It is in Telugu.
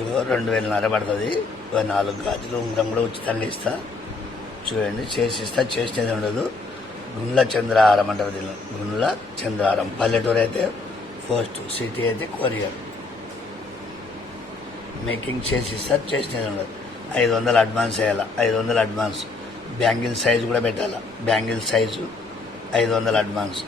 ఇదిగో 2000 పడుతుంది. 4 గాజులు ఉంగరం కూడా ఉచితంగా ఇస్తా. చూడండి, చేసిస్తా, చేసినది ఉండదు. గుండ్ల చంద్రహారం అంటారు దీన్ని. గుండ్ల చంద్రహారం. పల్లెటూరు అయితే పోస్ట్, సిటీ అయితే కొరియర్. మేకింగ్ చేసిస్తా, చేసినది ఉండదు. 500 అడ్వాన్స్ వేయాలి. 500 అడ్వాన్స్. బ్యాంగిల్ సైజు కూడా పెట్టాలి. Bangle size 500 advance.